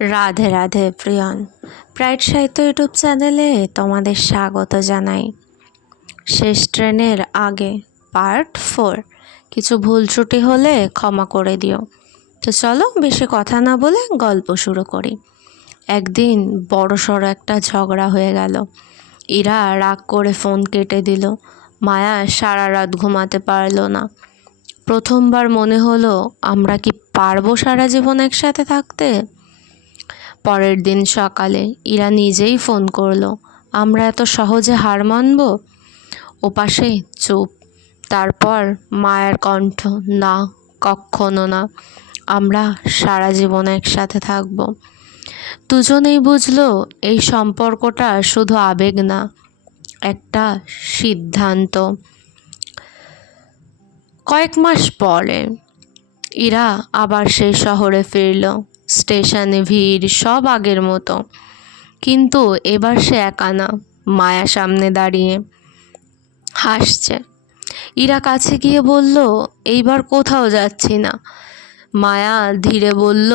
Radhe Radhe প্রিয়ন, pride সাহিত্য YouTube চ্যানেলে তোমাদের স্বাগত জানাই। শেষ ট্রেনের আগে পার্ট 4। কিছু ভুল ত্রুটি হলে ক্ষমা করে দিও। তো চলো বেশি কথা না বলে গল্প শুরু করি। একদিন বড়সড় একটা ঝগড়া হয়ে গেল। ইরা রাগ করে ফোন কেটে দিল। মায়া সারা রাত ঘুমাতে পারল না। প্রথমবার মনে হলো, আমরা কি পারবো সারা জীবন একসাথে থাকতে? পরের দিন সকালে ইরা নিজেই ফোন করলো। আমরা এত সহজে হার মানব? ওপাশে চুপ। তারপর মায়ের কণ্ঠ, না, কখনো না, আমরা সারা জীবন একসাথে থাকবো। দুজনেই বুঝলো এই সম্পর্কটা শুধু আবেগ না, একটা সিদ্ধান্ত। কয়েক মাস পরে ইরা আবার সেই শহরে ফিরল। স্টেশনে ভিড়, সব আগের মতো। কিন্তু এবার সে একা না, মায়া সামনে দাঁড়িয়ে হাসছে। ইরা কাছে গিয়ে বলল, এইবার কোথাও যাচ্ছি না। মায়া ধীরে বলল,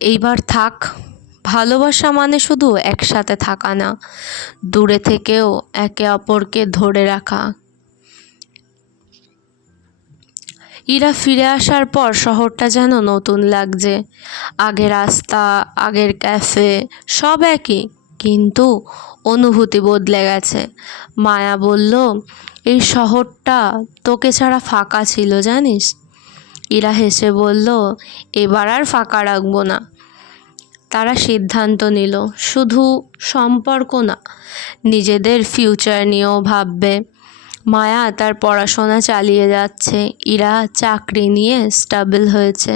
এইবার থাক। ভালোবাসা মানে শুধু একসাথে থাকা না, দূরে থেকেও একে অপরকে ধরে রাখা। ইরা ফিরে আসার পর শহরটা যেন নতুন লাগছে। আগের রাস্তা, আগের ক্যাফে, সব একই, কিন্তু অনুভূতি বদলে গেছে। মায়া বলল, এই শহরটা তোকে ছাড়া ফাঁকা ছিল জানিস। ইরা হেসে বলল, এবার আর ফাঁকা রাখবো না। তারা সিদ্ধান্ত নিল, শুধু সম্পর্ক না, নিজেদের ফিউচার নিয়েও ভাববে। মায়া তার পড়াশোনা চালিয়ে যাচ্ছে, ইরা চাকরি নিয়ে স্টেবল হয়েছে।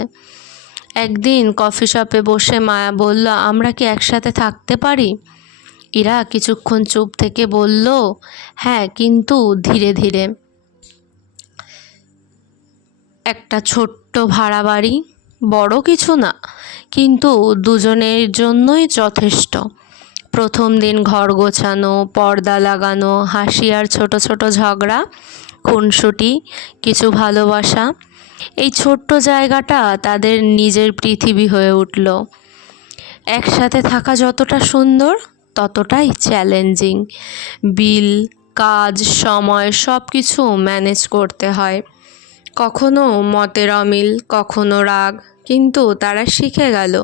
একদিন কফি শপে বসে মায়া বলল, আমরা কি একসাথে থাকতে পারি? ইরা কিছুক্ষণ চুপ থেকে বলল, হ্যাঁ, কিন্তু ধীরে ধীরে। একটা ছোট্ট ভাড়া বাড়ি, বড় কিছু না, কিন্তু দুজনের জন্যই যথেষ্ট। প্রথম দিন ঘর গোছানো, পর্দা লাগানো, হাসি আর ছোট ছোট ঝগড়া, খুনসুটি, কিছু ভালোবাসা। এই ছোট্ট জায়গাটা তাদের নিজের পৃথিবী হয়ে উঠল। একসাথে থাকা যতটা সুন্দর, ততটাই চ্যালেঞ্জিং। বিল, কাজ, সময় সব কিছু ম্যানেজ করতে হয়। কখনো মতের অমিল, কখনো রাগ, কিন্তু তারা শিখে গেল,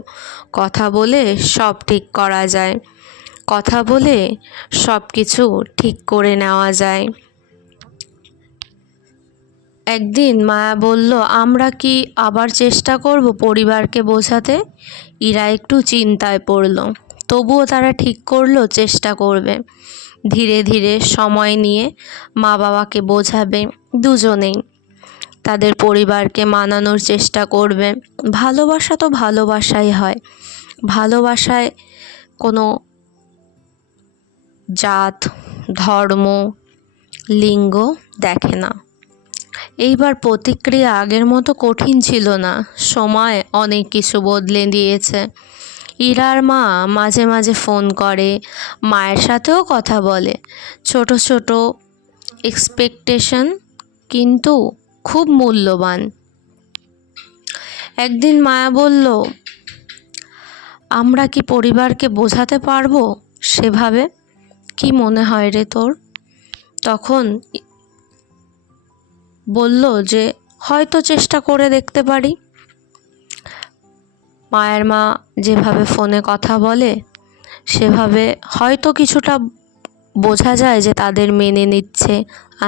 কথা বলে সব ঠিক করা যায়। কথা বলে সব কিছু ঠিক করে নেওয়া যায়। একদিন মায়া বলল, আমরা কি আবার চেষ্টা করব পরিবারকে বোঝাতে? ইরা একটু চিন্তায় পড়ল, তবুও তারা ঠিক করলো চেষ্টা করবে। ধীরে ধীরে সময় নিয়ে মা বাবাকে বোঝাবে, দুজনেই তাদের পরিবারকে মানানোর চেষ্টা করবে। ভালোবাসা তো ভালোবাসাই হয়, ভালোবাসায় কোনো জাত, ধর্ম, লিঙ্গ দেখে না। এইবার প্রতিক্রিয়া আগের মতো কঠিন ছিল না। সময় অনেক কিছু বদলে দিয়েছে। ইরার মা মাঝে মাঝে ফোন করে, মায়ের সাথেও কথা বলে। ছোট ছোট এক্সপেকটেশন, কিন্তু খুব মূল্যবান। একদিন মায়া বলল, আমরা কি পরিবারকে বোঝাতে পারবো সেভাবে? কি মনে হয় রে তোর? তখন বলল যে হয়তো চেষ্টা করে দেখতে পারি। মায়ের মা যেভাবে ফোনে কথা বলে, সেভাবে হয়তো কিছুটা বোঝা যায় যে তাদের মেনে নিচ্ছে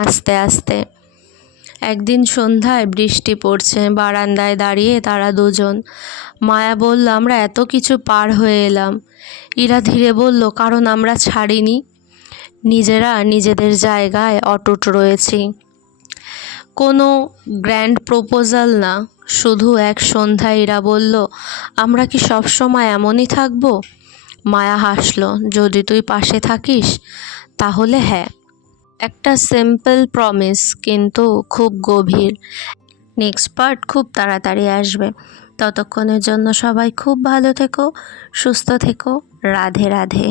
আস্তে আস্তে। একদিন সন্ধ্যায় বৃষ্টি পড়ছে, বারান্দায় দাঁড়িয়ে তারা দুজন। মায়া বলল, আমরা এত কিছু পার হয়ে এলাম। ইরা ধীরে বলল, কারণ আমরা ছাড়িনি, নিজেরা নিজেদের জায়গায় অটুট রয়েছি। কোনো গ্র্যান্ড প্রপোজাল না, শুধু এক সন্ধ্যায় ইরা বলল, আমরা কি সব সময় এমনই থাকবো? মায়া হাসল, যদি তুই পাশে থাকিস তাহলে হ্যাঁ। একটা সিম্পল প্রমিস, কিন্তু খুব গভীর। নেক্সট পার্ট খুব তাড়াতাড়ি আসবে। ততক্ষণের জন্য সবাই খুব ভালো থেকো, সুস্থ থেকো। রাধে রাধে।